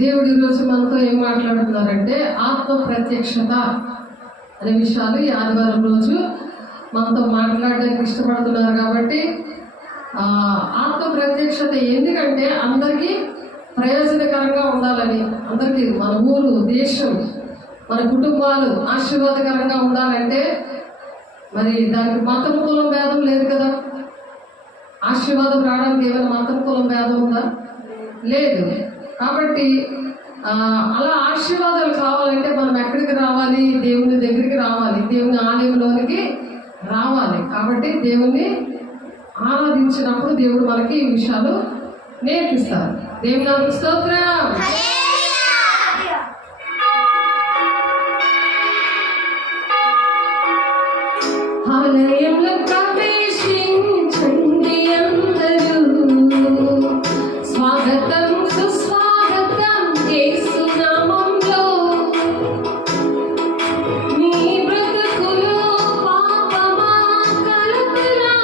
దేవుడు ఈరోజు మనతో ఏం మాట్లాడుతున్నారంటే ఆత్మ ప్రత్యక్షత అనే విషయాలు ఈ ఆదివారం రోజు మనతో మాట్లాడడానికి ఇష్టపడుతున్నారు. కాబట్టి ఆత్మ ప్రత్యక్షత ఎందుకంటే అందరికీ ప్రయోజనకరంగా ఉండాలని, అందరికీ మన ఊరు, దేశం, మన కుటుంబాలు ఆశీర్వాదకరంగా ఉండాలంటే మరి దానికి మతం కులం భేదం లేదు కదా. ఆశీర్వాదం రావడానికి ఏమైనా మతం కులం భేదం ఉందా? లేదు. కాబట్టి అలా ఆశీర్వాదాలు కావాలంటే మనం ఎక్కడికి రావాలి? దేవుని దగ్గరికి రావాలి, దేవుని ఆలయంలోనికి రావాలి. కాబట్టి దేవుని ఆరాధించినప్పుడు దేవుడు మనకి ఈ విషయాలు నేర్పిస్తారు. దేవుని స్తోత్రం. ఆలయంలో ప్రవేశించండి అందరూ, స్వాగతం సుస్వాగతం యేసు నామంలో. మీ బ్రతుకులో పాపమా కలతలా,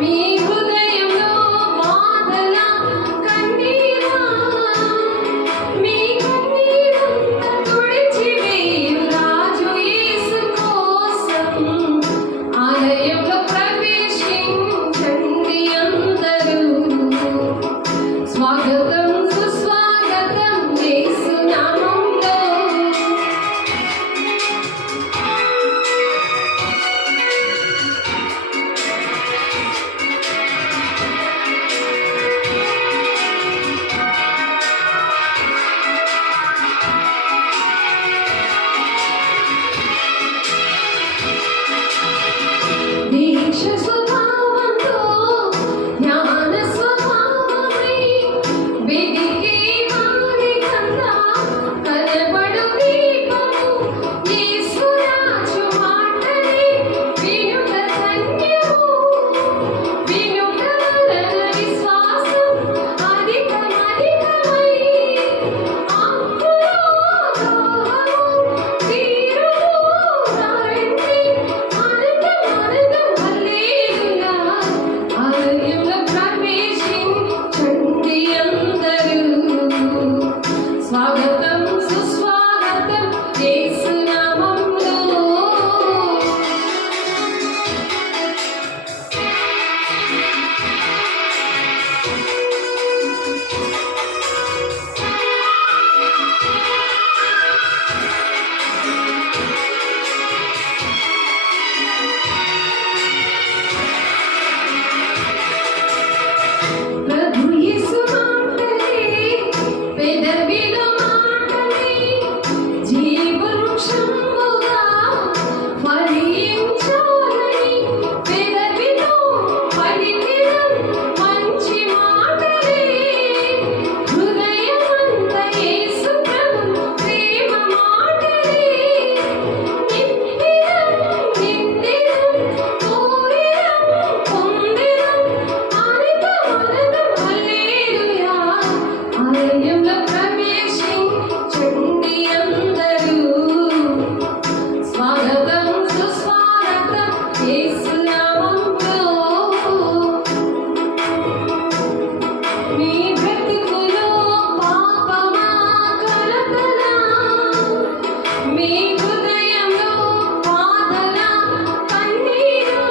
మీ హృదయంలో బాధల కన్నీరా, మీ కన్నీరంతా తుడిచివేయు రాజు యేసు కోసం. ఆలయంలో ప్రవేశించండి అందరూ, స్వాగతం సుస్వాగతం యేసు నామంలో. దీక్ష స్వభావంతో జ్ఞాన స్వభావమై వెదికే వారి కన్నా కనబడు దీపము యేసు రాజు మాటలే వినుట ధన్యము. వినుట వలన విశ్వాసం అధికమధికమై ఆత్మలో తీరును రండి ఆనందం హల్లెలూయా. ఆలయంలో ప్రవేశించండి అందరూ, స్వాగతం సుస్వాగతం యేసు నామంలో. ప్రభు యేసు మాటలే పెదవిలో మాటలే జీవవృక్షముగా ఫలించాలని, పెదవిలో పలికిన మంచి మాటలే హృదయమంత యేసు ప్రభు ప్రేమ మాటలే. నిత్యం నిత్యం కోరినం పొందినం ఆనందం హల్లెలూయా. ఆలయంలో ప్రవేశించండి అందరూ, స్వాగతం సుస్వాగతం యేసు నామంలో. మీ బ్రతుకులో పాపమా కలతలా, మీ హృదయంలో బాధల కన్నీరా,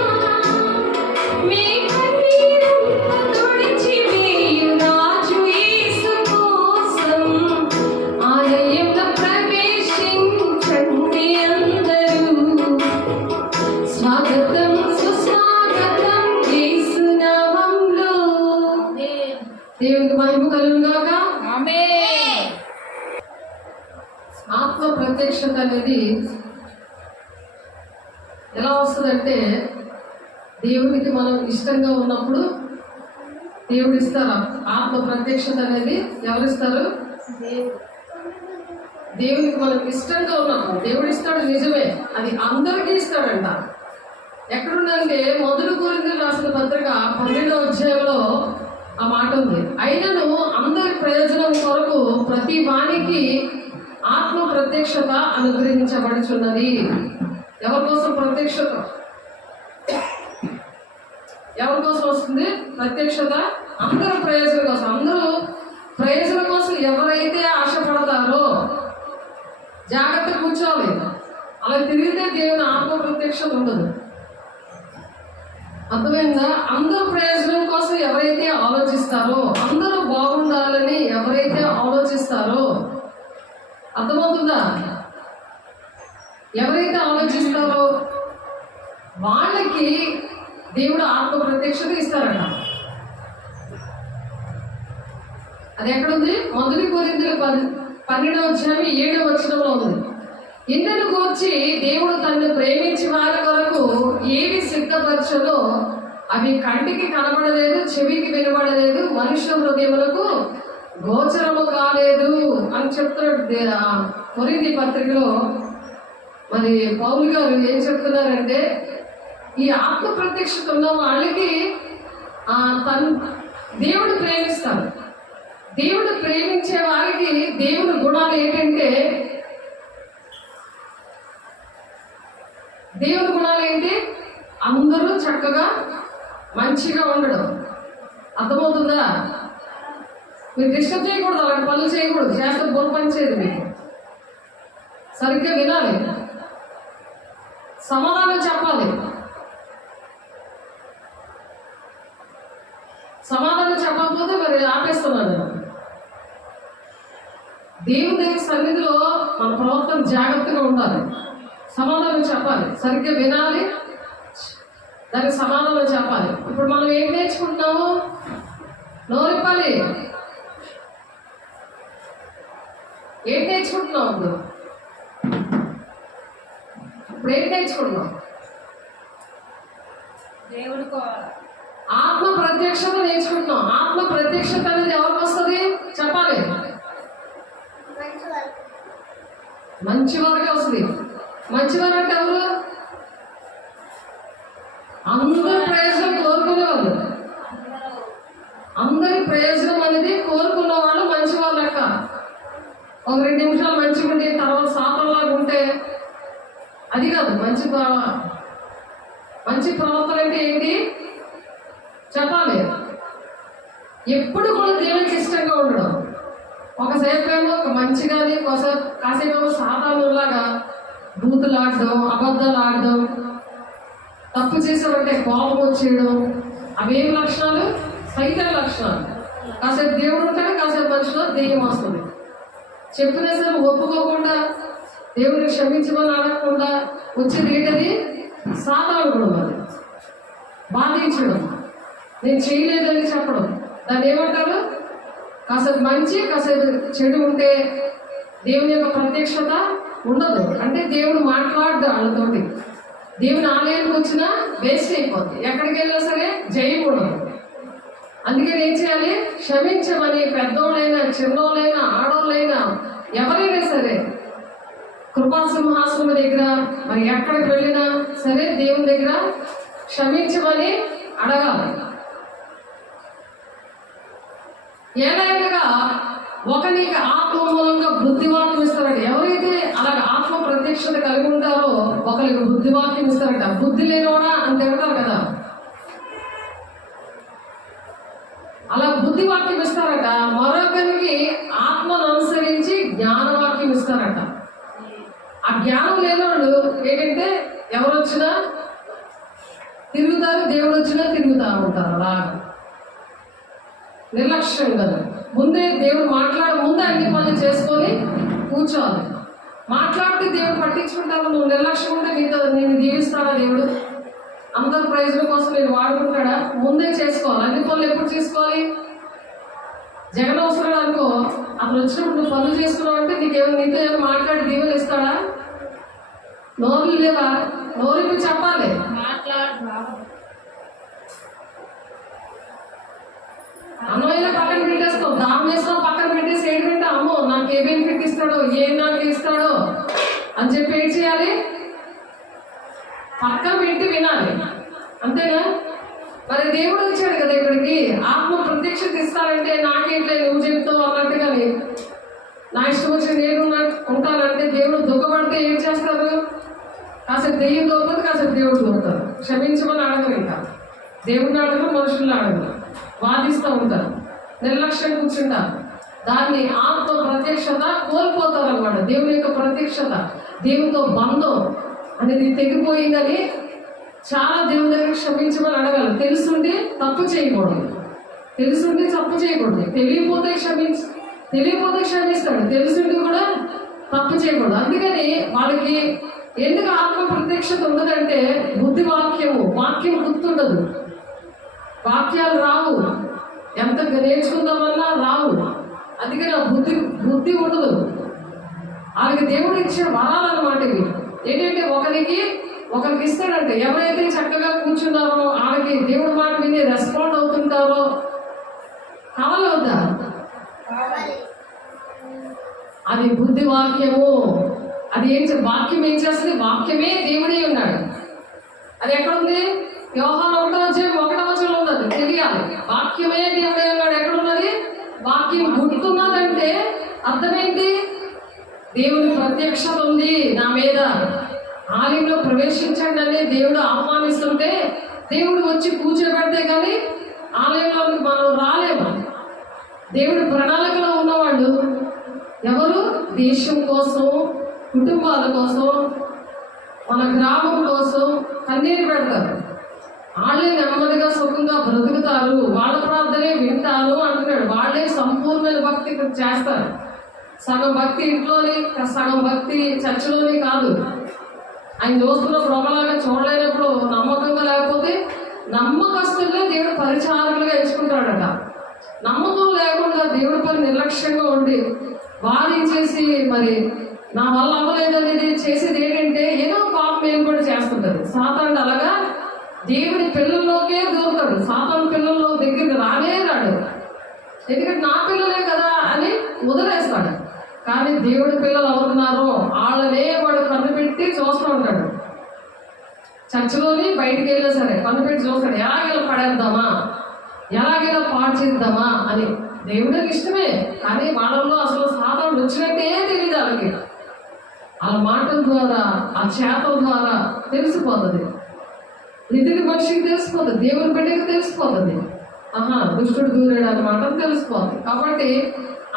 మీ కన్నీరంతా తుడిచివేయు రాజు యేసు కోసం. ఆలయంలో ప్రవేశించండి అందరూ, స్వాగతం సుస్వాగతం యేసు నామంలో. దేవునికి మహిమ కలుగును గాక. ఆమేన్. ఆత్మ ప్రత్యక్షత అనేది ఎలా వస్తుందంటే దేవునికి మనం ఇష్టంగా ఉన్నప్పుడు దేవుడు ఇస్తారు. ఆత్మ ప్రత్యక్షత అనేది ఎవరిస్తారు? దేవునికి మనం ఇష్టంగా ఉన్నప్పుడు దేవుడు ఇస్తాడు, నిజమే. అది అందరికీ ఇస్తాడంట. ఎక్కడుందంటే మొదటి కొరింథీయులకు రాసిన పత్రిక 12వ అధ్యాయంలో ఆ మాట ఉంది. అయినను అందరి ప్రయోజనం కొరకు ప్రతి వానికి ఆత్మ ప్రత్యక్షత అనుగ్రహించబడుచున్నది. ఎవరి కోసం ప్రత్యక్షత? ఎవరి కోసం వస్తుంది ప్రత్యక్షత? అందరూ ప్రయోజనం కోసం. అందరూ ప్రయోజనం కోసం ఎవరైతే ప్రత్యక్షత ఉండదు. అర్థమైందా? అందరూ ప్రయోజనం కోసం ఎవరైతే ఆలోచిస్తారో, అందరూ బాగుండాలని ఎవరైతే ఆలోచిస్తారో, అర్థమవుతుందా? ఎవరైతే ఆలోచిస్తారో వాళ్ళకి దేవుడు ఆత్మ ప్రత్యక్షత ఇస్తారట. అది ఎక్కడుంది? 1 కొరింథీయుల 12:7 ఉంది. ఇందును గూర్చి దేవుడు తనను ప్రేమించి వారి వరకు ఏవి సిద్ధపరచదో అవి కంటికి కనబడలేదు, చెవికి వినబడలేదు, మనుష్య హృదయములకు గోచరము కాలేదు అని చెప్తున్నాడు కొరింథీ పత్రికలో. మరి పౌలు గారు ఏం చెప్తున్నారంటే, ఈ ఆత్మ ప్రత్యక్షత ఉన్న వాళ్ళకి దేవుడు ప్రేమిస్తాడు. దేవుడు ప్రేమించే వారికి దేవుని గుణాలు ఏంటంటే, దేవుని గుణాలు ఏంటి? అందరూ చక్కగా మంచిగా ఉండడం. అర్థమవుతుందా? మీరు డిస్టర్బ్ చేయకూడదు, అలాంటి పనులు చేయకూడదు. చేస్తే బోల్ పని చేయదు. మీకు సరిగ్గా వినాలి, సమాధానం చెప్పాలి. సమాధానం చెప్పకపోతే మరి ఆపేస్తున్నాను. దేవుని సన్నిధిలో మన ప్రవర్తన జాగ్రత్తగా ఉండాలి. సమాధానం చెప్పాలి, సరిగ్గా వినాలి, దానికి సమాధానం చెప్పాలి. ఇప్పుడు మనం ఏం నేర్చుకుంటున్నాము? నోరిప్పాలి. ఏం నేర్చుకుంటున్నాం? ఇప్పుడు ఏం నేర్చుకుంటున్నాం? ఆత్మ ప్రత్యక్షత నేర్చుకుంటున్నాం. ఆత్మ ప్రత్యక్షత అనేది ఎవరికి వస్తుంది చెప్పాలి? మంచి వారికి వస్తుంది. మంచి వారు అంటే ఎవరు? అందరి ప్రయోజనం కోరుకునేవాళ్ళు. అందరి ప్రయోజనం అనేది కోరుకున్న వాళ్ళు మంచి వాళ్ళు లెక్క. ఒక 2 నిమిషాలు మంచిగా ఉండి తర్వాత సాపంలాగా ఉంటే అది కాదు మంచి మంచి ప్రవర్తన. అంటే ఏంటి చెప్పాలి? ఎప్పుడు కూడా దేవునికి ఇష్టంగా ఉండడం. ఒకసేపు ఏమో ఒక మంచిగాని, కాసేపు ఏమో సాధారణలాగా బూతులు ఆడడం, అబద్ధాలు ఆడడం, తప్పు చేసామంటే కోపం వచ్చేయడం, అవేం లక్షణాలు? సైతాన్ లక్షణాలు. కాసేపు దేవుడు ఉంటాడు, కాసేపు మనుషులు దెయ్యం వస్తుంది. చెప్పినా సరే ఒప్పుకోకుండా, దేవుడిని క్షమించమని అడగకుండా వచ్చేది ఏంటది? సాతాను గుణం. అది బాధించడం, నేను చేయలేదని చెప్పడం. దాన్ని ఏమంటారు? కాసేపు మంచి కాసేపు చెడు ఉంటే దేవుని యొక్క ప్రత్యక్షత ఉండదు. అంటే దేవుడు మాట్లాడదు వాళ్ళతోటి. దేవుని ఆలయానికి వచ్చినా వేస్ట్ అయిపోద్ది. ఎక్కడికి వెళ్ళినా సరే జయం ఉండదు. అందుకని ఏం చేయాలి? క్షమించమని పెద్దోళ్ళైనా, చిన్నోళ్ళైనా, ఆడోళ్ళైనా, ఎవరైనా సరే కృపాసింహాసనం దగ్గర మరి ఎక్కడికి వెళ్ళినా సరే దేవుని దగ్గర క్షమించమని అడగాలి. ఏదైనా ఒకరికి ఆత్మ మూలంగా బుద్ధివాక్యం ఇస్తారట. ఎవరైతే అలాగ ఆత్మ ప్రత్యక్షత కలిగి ఉంటారో ఒకరికి బుద్ధివాక్యం ఇస్తారట. బుద్ధి లేనివాడా అని తిడతారు కదా, అలా బుద్ధివాక్యం ఇస్తారట. మరొకరికి ఆత్మను అనుసరించి జ్ఞానవాక్యం ఇస్తారట. ఆ జ్ఞానం లేనివాళ్ళు ఏంటంటే ఎవరు వచ్చినా తిరుగుతారు, దేవుడు వచ్చినా తిరుగుతూ ఉంటారు. అలాగా నిర్లక్ష్యం కదా. ముందే దేవుడు ముందే అన్ని పనులు చేసుకొని కూర్చోవాలి. మాట్లాడితే దేవుడు పట్టించుకుంటావు. నువ్వు నిర్లక్ష్యం ఉంటే నేను దీవిస్తాడా దేవుడు? అందరి ప్రయోజనం కోసం నేను వాడుకుంటాడా? ముందే చేసుకోవాలి. అన్ని పనులు ఎప్పుడు చేసుకోవాలి? జగన్ అవసరం అనుకో, అతను వచ్చినప్పుడు నువ్వు పనులు చేసుకున్నావు అంటే నీతో ఏమైనా మాట్లాడి దీవెలు ఇస్తాడా? నోరు లేవా? నోరు చెప్పాలి. అన్నమైనా పక్కన పెట్టేస్తావు, దాని వేసిన పక్కన పెట్టేసి ఏంటంటే అమ్మో నాకు ఏ బెనిఫిట్ ఇస్తాడో, ఏం నాకు ఇస్తాడో అని చెప్పి ఏం చేయాలి? పక్కన పెట్టి వినాలి. అంతేనా? మరి దేవుడు వచ్చాడు కదా ఇక్కడికి, ఆత్మ ప్రత్యక్షత ఇస్తారంటే నాకేంట్లే నువ్వు చెప్తావు అన్నట్టుగాని నా ఇష్టం వచ్చి నేను ఉంటానంటే దేవుడు దుఃఖపడితే ఏం చేస్తారు? కాసేపు దెయ్యం దొరుకుతుంది, కాసేపు దేవుడు దొరుకుతారు. క్షమించమని అడగరు. ఇంకా దేవుడిని అడగరు, మనుషుల్ని అడగరు, వాదిస్తూ ఉంటారు, నిర్లక్ష్యం కూర్చుంటారు. దాన్ని ఆత్మ ప్రత్యక్షత కోల్పోతారు అన్నమాట. దేవుని యొక్క ప్రత్యక్షత, దేవునితో బంధం అనేది తెగిపోయిందని చాలా దేవుని దగ్గర క్షమించమని అడగాలి. తెలుసుంటే తప్పు చేయకూడదు, తెలుసుంటే తప్పు చేయకూడదు. తెలియపోతే క్షమిస్తాడు, తెలుసుంటే కూడా తప్పు చేయకూడదు. అందుకని వాళ్ళకి ఎందుకు ఆత్మ ప్రత్యక్షత ఉండదంటే బుద్ధి వాక్యం గుర్తుండదు, వాక్యాలు రావు, ఎంత నేర్చుకుందామన్నా రావు. అందుకని ఆ బుద్ధి ఉండదు. వాళ్ళకి దేవుడు ఇచ్చే వరాలన్నమాట ఇవి. ఏంటంటే ఒకరికి ఇస్తాడంటే ఎవరైతే చక్కగా కూర్చున్నారో వాళ్ళకి దేవుడి మాట విని రెస్పాండ్ అవుతుంటారో కావాలి వద్దా? అది బుద్ధి వాక్యము. అది వాక్యం ఏం చేస్తుంది? వాక్యమే దేవుడే ఉన్నాడు. అది ఎక్కడుంది? యోహాను 1:1 ఉన్నది. తెలియాలి, వాక్యమే దేవుడే ఉన్నాడు. ఎక్కడున్నది? వాక్యం గుర్తున్నదంటే అర్థమేంటి? దేవుని ప్రత్యక్షత ఉంది నా మీద, ఆలయంలో ప్రవేశించండి అని దేవుడు ఆహ్వానిస్తుంటే దేవుడు వచ్చి కూర్చోబెడితే కానీ ఆలయంలో మనం రాలేము. దేవుడి ప్రణాళికలో ఉన్నవాళ్ళు ఎవరు? దేశం కోసం, కుటుంబాల కోసం, మన గ్రామం కోసం కన్నీరు పెడతారు. వాళ్ళే నెమ్మదిగా సుఖంగా బ్రతుకుతారు, వాళ్ళ ప్రార్థనే వింటారు అంటున్నాడు. వాళ్ళే సంపూర్ణమైన భక్తి చేస్తారు. సగం భక్తి ఇంట్లోని, సగం భక్తి చర్చలోని కాదు. ఆయన చూస్తున్నప్పుడు ఒకలాగా చూడలేనప్పుడు, నమ్మకంగా లేకపోతే నమ్మకస్తులే దేవుడు పరిచారకులుగా ఎంచుకుంటాడట. నమ్మకం లేకుండా దేవుడి పని నిర్లక్ష్యంగా ఉండి వారించేసి మరి నా వల్ల అవ్వలేదనేది చేసేది ఏంటంటే ఏదో పాపం ఏం కూడా చేస్తుంటది. సాతానుడు అలాగా దేవుడి పిల్లల్లోకే దూరుతాడు. సాతాను పిల్లల్లో దగ్గరికి రాడు. ఎందుకంటే నా పిల్లలే కదా అని వదిలేస్తాడు. కానీ దేవుడి పిల్లలు ఎవరున్నారో వాళ్ళనే వాడు కన్ను పెట్టి చూస్తూ ఉంటాడు. చర్చలోని బయటికి వెళ్ళినా సరే కన్ను పెట్టి చూస్తాడు. ఎలాగైనా పడేద్దామా, ఎలాగైనా పాడు చేద్దామా అని. దేవుడికి ఇష్టమే, కానీ వాళ్ళల్లో అసలు సాతానుడు వచ్చినట్టే తెలియదు వాళ్ళకి. వాళ్ళ మాటల ద్వారా, ఆ చేతల ద్వారా తెలిసిపోతుంది. నిధిని మనిషికి తెలిసిపోతుంది, దేవుని బిడ్డకి తెలిసిపోతుంది. దుష్టుడు దూరాడు అన్నమాట తెలిసిపోతుంది. కాబట్టి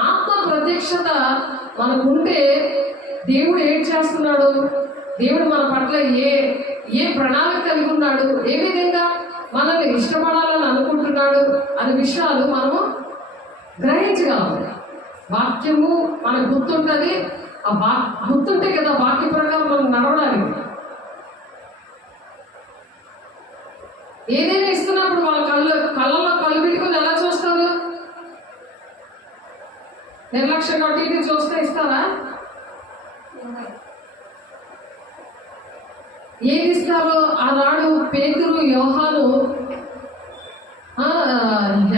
ఆత్మ ప్రత్యక్షత మనకుంటే దేవుడు ఏం చేస్తున్నాడు, దేవుడు మన పట్ల ఏ ప్రణాళిక కలిగి ఉన్నాడు, ఏ విధంగా మనల్ని ఇష్టపడాలని అనుకుంటున్నాడు అనే విషయాలు మనము గ్రహించగలము. వాక్యము మనకు గుర్తుంటుంది. ఆ గుర్తుంటే కదా వాక్య ప్రకారం మనం నడవడానికి. ఏదైనా ఇస్తున్నప్పుడు వాళ్ళ కళ్ళల్లో కళ్ళు పెట్టుకుని ఎలా చూస్తారు? నిర్లక్ష్యంగా టీవీ చూస్తే ఇస్తారా? ఏది ఇస్తారో ఆనాడు పేతురు, యోహాను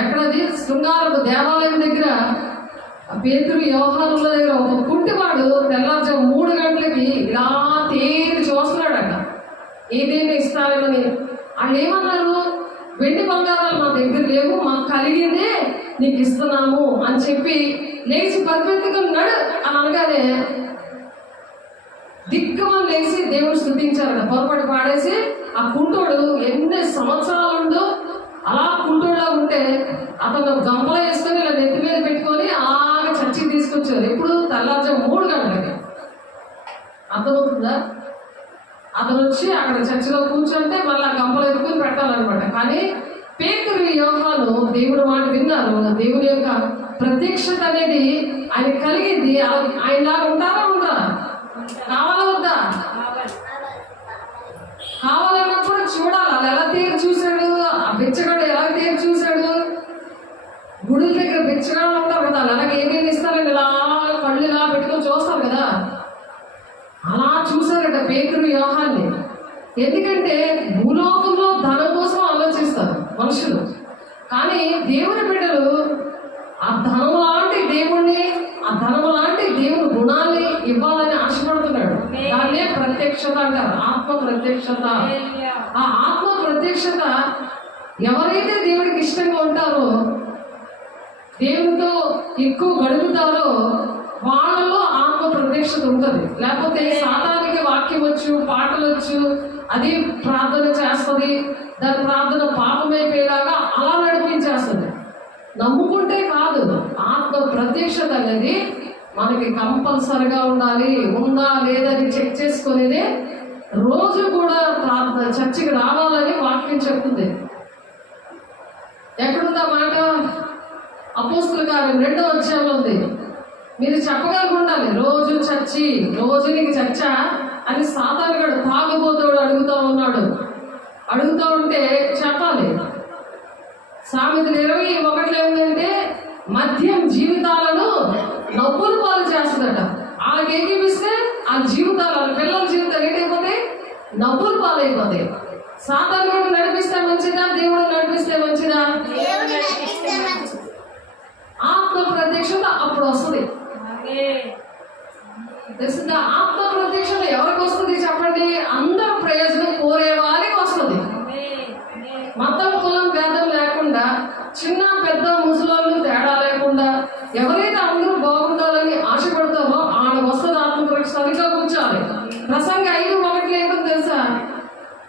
ఎక్కడది శృంగారపు దేవాలయం దగ్గర పేతురు, యోహానుల దగ్గర ఒక కుంటివాడు తెల్లారుజాము 3 గంటలకి ఇలా తేరి చూస్తున్నాడట ఏదైనా ఇస్తారేమని. వాళ్ళు ఏమన్నారు? వెండి బంగారాలు మా దగ్గర లేవు, మాకు కలిగిందే నీకు ఇస్తున్నాము అని చెప్పి లేచి పరిపెత్తుకున్నాడు అని అనగానే దిక్కుమని లేచి దేవుడు స్తుతించారట. పొరపాటు పాడేసి ఆ కుంటోడు ఎన్ని సంవత్సరాలుండో అలా కుంటోడులా ఉంటే అతను గంపలో వేసుకొని ఇలా నెత్తి మీద పెట్టుకొని అలాగే చర్చికి తీసుకొచ్చారు. ఎప్పుడు? తెల్లారుజాము 3 గంటలకి. అర్థమవుతుందా? అతను వచ్చి అక్కడ చర్చిలో కూర్చుంటే మళ్ళీ ఆ గంపలు ఎత్తుకొని పెట్టాలన్నమాట. కానీ పేతురు, యోహాను దేవుడి మాట విన్నారు. దేవుని యొక్క ప్రత్యక్షత అనేది ఆయన కలిగింది. ఆయనలాగా ఉంటారా ఉండరా? కావాలా వద్దా? కావాలన్నప్పుడు చూడాలి. అది ఎలా తీరు చూశాడు, ఆ బిచ్చగాడు ఎలా తీరు చూశాడు. గుడుల దగ్గర బిచ్చగాళ్ళు ఉంటారు కదా, అలాగే ఏమేమి ఇస్తారని ఇలా కళ్ళు ఇలా పెట్టుకొని చూస్తారు కదా, అలా చూశారట పేతురు, యోహాన్ని. ఎందుకంటే భూలోకంలో ధనం కోసం ఆలోచిస్తారు మనుషులు, కానీ దేవుని బిడ్డలు ఆ ధనం లాంటి దేవుణ్ణి, ఆ ధనం లాంటి దేవుని గుణాన్ని ఇవ్వాలని ఆశపడుతున్నాడు. దాన్నే ప్రత్యక్షత అంటారు, ఆత్మ ప్రత్యక్షత. ఆ ఆత్మ ప్రత్యక్షత ఎవరైతే దేవుడికి ఇష్టంగా ఉంటారో, దేవునితో ఎక్కువ గడుపుతారో వాళ్ళలో ఆత్మ ప్రత్యక్షత ఉంటుంది. లేకపోతే సాతానికి వాక్యం వచ్చు, పాటలు వచ్చు, అది ప్రార్థన చేస్తుంది, దాని ప్రార్థన పాపమైపోయేలాగా అలా నడిపించేస్తుంది. నమ్ముకుంటే కాదు, ఆత్మ ప్రత్యక్షత అనేది మనకి కంపల్సరిగా ఉండాలి. ఉందా లేదని చెక్ చేసుకునేదే రోజు కూడా ప్రార్థన, చర్చికి రావాలని వాక్యం చెప్తుంది. ఎక్కడుందా మాట? అపోస్తుల కార్యం 2వ అధ్యాయంలో ఉంది. మీరు చెప్పగలిగి ఉండాలి, రోజు చర్చి, రోజు నీకు చర్చా అని సాతాను గడు తాగుబోతాడు అడుగుతూ ఉన్నాడు. అడుగుతూ ఉంటే చెప్పాలి. సామెతలు 21 ఏంటంటే మద్యం జీవితాలను నవ్వులు పాలు చేస్తుందట. వాళ్ళకి ఏకీపిస్తే ఆ జీవితాలు, వాళ్ళ పిల్లల జీవితాలు ఏంటైపోతాయి? నవ్వులు పాలైపోతాయి. సాతాను గడు నడిపిస్తే మంచిదా, దేవుడు నడిపిస్తే మంచిదా? ఆత్మ ప్రత్యక్షత అప్పుడు వస్తుంది. తెలిసిందా? ఆత్మ ప్రత్యక్షత ఎవరికి వస్తుంది చెప్పండి? అందరూ ప్రయోజనం కోరే వారికి వస్తుంది. మతం, కులం భేదం లేకుండా, చిన్న పెద్ద ముసలోళ్ళు తేడా లేకుండా, ఎవరైతే అందరూ బాగుండాలని ఆశపడతారో ఆడ వస్తుంది ఆత్మ ప్రత్యక్ష. సరిగ్గా కూర్చోాలి. ప్రసంగ 5:1 ఏంటో తెలుసా?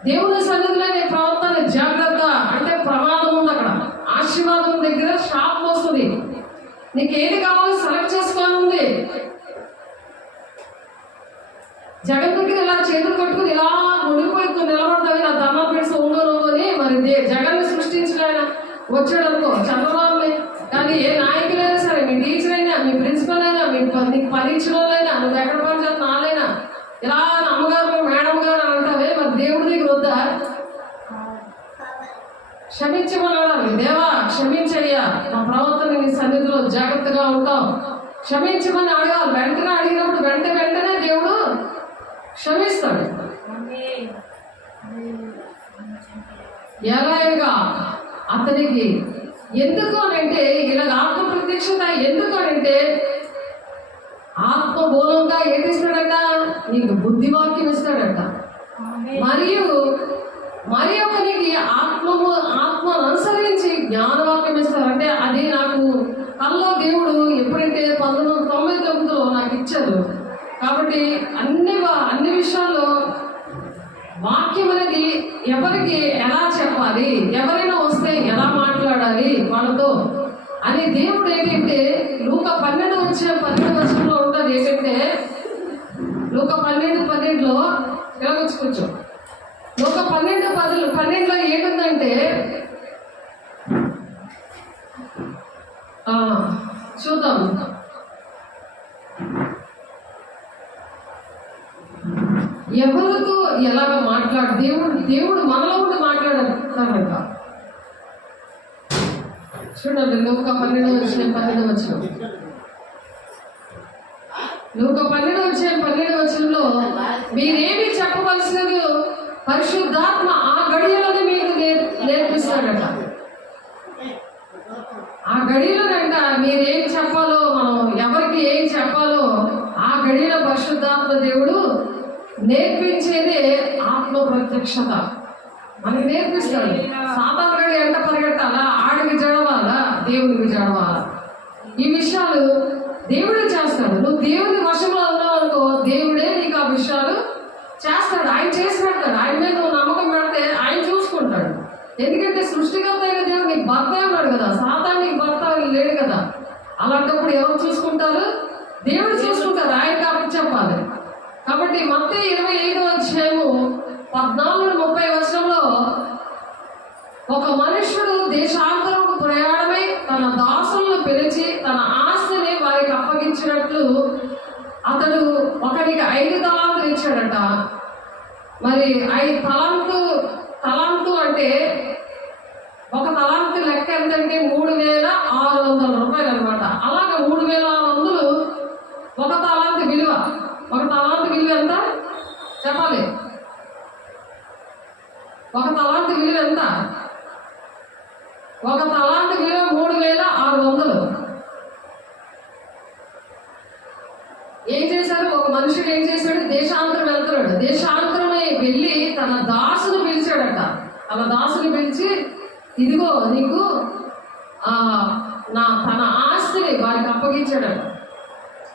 దేవుని సన్నిధిలో నీ ప్రవర్తన జాగ్రత్త అంటే ప్రమాదం ఉంది. అక్కడ ఆశీర్వాదం దగ్గర శాపం వస్తుంది. నీకు ఏది కావాలో సెలెక్ట్ చేసుకోని ఉంది. జగన్ దగ్గర ఇలా చేతులు కట్టుకుని ఇలా మునిగిపోయి నిలబడతావి, నా ధర్మ పెట్టి ఉంగోని. మరి జగన్ సృష్టించిన ఆయన వచ్చాడు అనుకో, చంద్రబాబుని. కానీ ఏ నాయకులైనా సరే, మీ టీచర్ అయినా, మీ ప్రిన్సిపల్ అయినా, నీకు పని ఇచ్చిన వాళ్ళైనా, నువ్వు ఎక్కడ పని చేస్తున్న వాళ్ళైనా ఇలా అమ్మగారు మేడం గారు అంటావే, మరి దేవుడి దగ్గర వద్దా? క్షమించమన్నాడు. దేవా క్షమించయ్యా, నా ప్రవర్తన నీ సన్నిధిలో జాగ్రత్తగా ఉంటాం, క్షమించమని అడగాలి. వెంటనే అడిగినప్పుడు వెంటనే దేవుడు క్షమిస్తాడు. ఎలాగా అతనికి ఎందుకు అనంటే, ఇలా ఆత్మ ప్రత్యక్షత ఎందుకు అనంటే, ఆత్మ మూలంగా ఏమిస్తాడట? నీకు బుద్ధివాక్యం ఇస్తాడట. మరియు ఒకరికి ఆత్మను అనుసరించి జ్ఞానవాక్యం ఇస్తారు. అంటే అది నాకు కల్లో దేవుడు ఎప్పుడంటే 1999లో నాకు ఇచ్చారు. కాబట్టి అన్ని విషయాల్లో వాక్యం అనేది ఎవరికి ఎలా చెప్పాలి, ఎవరైనా వస్తే ఎలా మాట్లాడాలి వాళ్ళతో అని దేవుడు ఏంటంటే లూకా 12:12 ఉంటుంది. ఏంటంటే లూకా 12:12 ఇలాగొచ్చుకోవచ్చు. లూకా 12:12 ఏంటుందంటే, చూద్దాం. ఎవరితో ఎలాగ దేవుడు మనలో ఉండి మాట్లాడతాడంట. చూడండి, లూకా 12:12. లూకా 12:12 మీరేమి చెప్పవలసినది పరిశుద్ధాత్మ ఆ గడియలోనే మీకు నేర్పిస్తాడట. ఆ గడియలోనంట మీరేం చెప్పాలో, మనం ఎవరికి ఏం చెప్పాలో ఆ గడియలో పరిశుద్ధాత్మ దేవుడు నేర్పించేదే ఆత్మ ప్రత్యక్షత. మనకి నేర్పిస్తాడు. సాతాను గడి ఎంత పరిగెట్టాలా, ఆడికి జడవాలా, దేవుడికి జడవాలా, ఈ విషయాలు దేవుడే చేస్తాడు. నువ్వు దేవుని వశంలో ఉన్నావు అనుకో, దేవుడే నీకు ఆ విషయాలు చేస్తాడు. ఆయన చేసి పెడతాడు. ఆయన మీద నువ్వు నమ్మకం పెడితే ఆయన చూసుకుంటాడు. ఎందుకంటే సృష్టికర్త అయిన దేవుడు నీకు భర్త ఉన్నాడు కదా, సాతాను నీకు భర్త లేడు కదా. అలాంటప్పుడు ఎవరు చూసుకుంటారు? దేవుడు చూసుకుంటారు. ఆయన కాబట్టి చెప్పాలి. కాబట్టి మత్తయి 25:14-30 ఒక మనుష్యుడు దేశాంతరముకు ప్రయాణమై తన దాసులను పిలిచి తన ఆస్తిని వారికి అప్పగించినట్లు అతడు ఒకరికి 5 తలాంతులు ఇచ్చాడట. మరి 5 తలాంతు అంటే ఒక తలాంతు లెక్క ఎంతంటే 3,600 రూపాయలు అనమాట. అలాగే 3,600 ఒక తలాంతు విలువ. ఒక తలాంతు విలువ ఎంత చెప్పాలి? ఒక తలాంతు విలువ ఎంత? ఒక తలాంతు విలువ 3,600. ఏం చేశారు? ఒక మనుషుడు ఏం చేశాడు? దేశాంతరం వెళ్తున్నాడు. దేశాంతరమే వెళ్ళి తన దాసును పిలిచాడట. తన దాసుని పిలిచి, ఇదిగో నీకు తన ఆస్తిని వారికి అప్పగించాడట.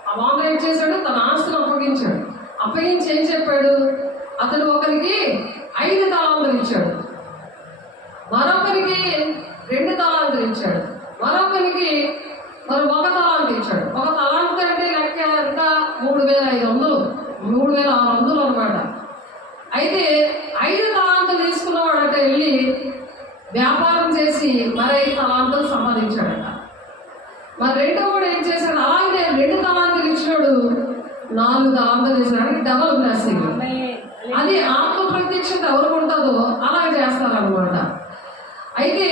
ఆ వాంగ ఏం చేశాడు? తన ఆస్తిని అప్పగించాడు. అప్పగించి ఏం చెప్పాడు? అతను ఒకరికి 5 తలాంతులు ఇచ్చాడు, మరొకరికి 2 తలాంతులు ఇచ్చాడు, మరొకరికి మరి 1 తలాంతు ఇచ్చాడు. 1 తలాంతు అంటే లెక్క ఎంత? 3,500, 3,600 అనమాట. 5 మరి 5 తలాంతులు సంపాదించాడట. మరి రెండో కూడా ఏం చేశాడు, అలాగే 2 తలాంతులు ఇచ్చినాడు, 4 తలాంతులు చేశాడు. అంటే డబల్ బ్లెస్సింగ్. అది ఆత్మ ప్రత్యక్షత ఎవరికి ఉంటుందో అలా చేస్తారనమాట. అయితే